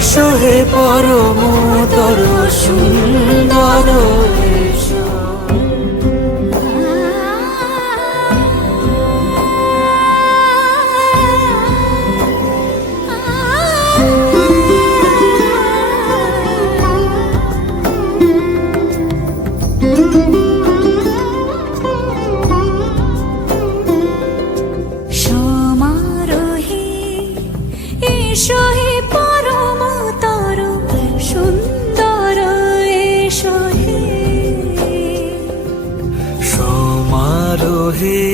এসো হে পরমতর সুন্দর এসো। সমারোহে এসো হে পরমতর সুন্দর এসো হে। সমারোহে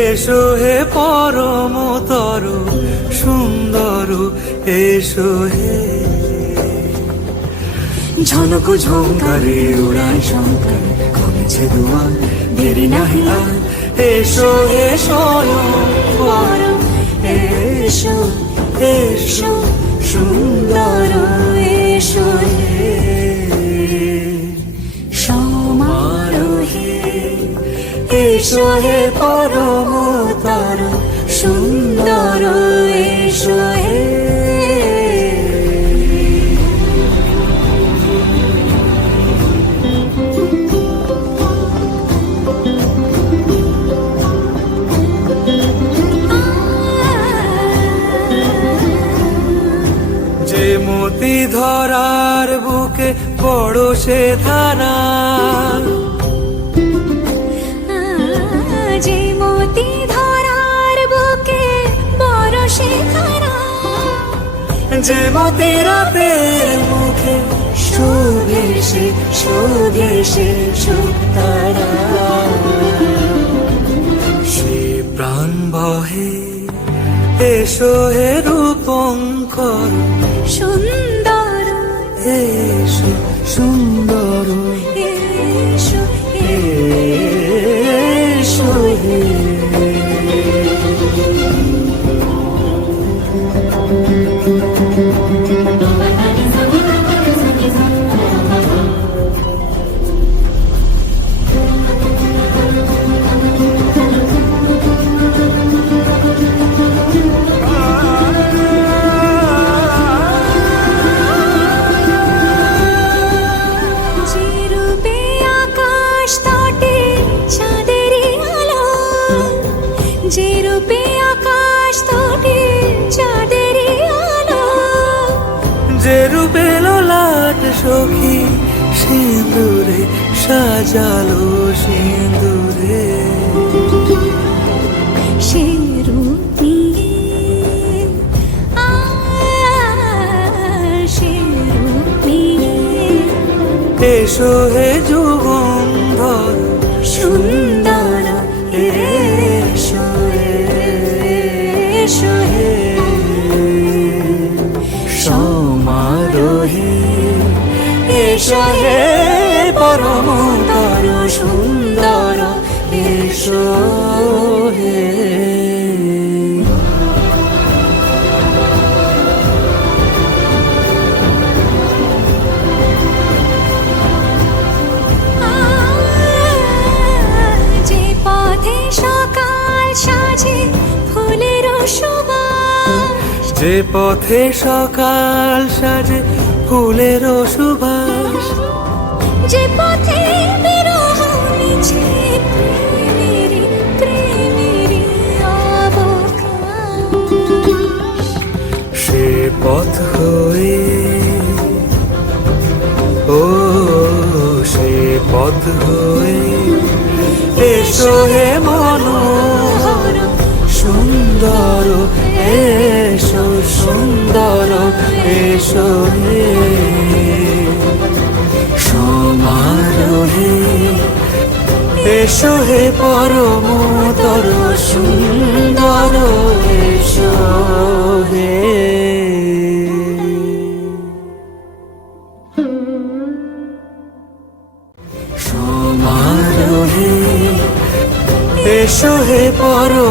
এসো হে পরমতর সুন্দর এসো হে। ঝনক ঝঙ্কারে উড়ায় শঙ্কর কমেছে দুয়ার দেরি নাহি আর। এসো হে স্বয়ং পরম এসো এসো সুন্দর এসো হে। সমারোহে এসো হে পরমতর সুন্দর এসো হে। যে মতি ধরার বুকে বড় সে ধারা, যে মতি ধরার বুকে বড় সে ধারা। যে মতি রাতের মুখে শোভে সে সুতারা। সে প্রাণ বহে এসো হে রূপঙ্কর সুন্দর এসো সুন্দর এসো এসো হে। যে রূপে আকাশ তটে চাঁদেরই আলো, যে রূপে আকাশ তটে চাঁদেরই আলো। যে রূপে ললাট সখী সিঁদুরে সাজালো সিঁদুরে। সে রূপ নিয়ে সে রূপ নিয়ে এসো হে যুগন্ধর সুন্দর এসো এসো হে। সমারোহে এসো হে পরমতর সুন্দর এসো হে। যে পথে সকাল সাজে ফুলের সুবাস, যে পথে সকাল সাজে ফুলের সুবাস। যে পথে বিরহ মিছে প্রেমেরই অবকাশ। সে পথ হয়ে ও সে পথ হয়ে এসো হে মনোহর সুন্দর এসো সুন্দর এসো হে। সমারোহে এসো হে পরমতর সুন্দর এসো হে। সমারোহে এসো হে পরম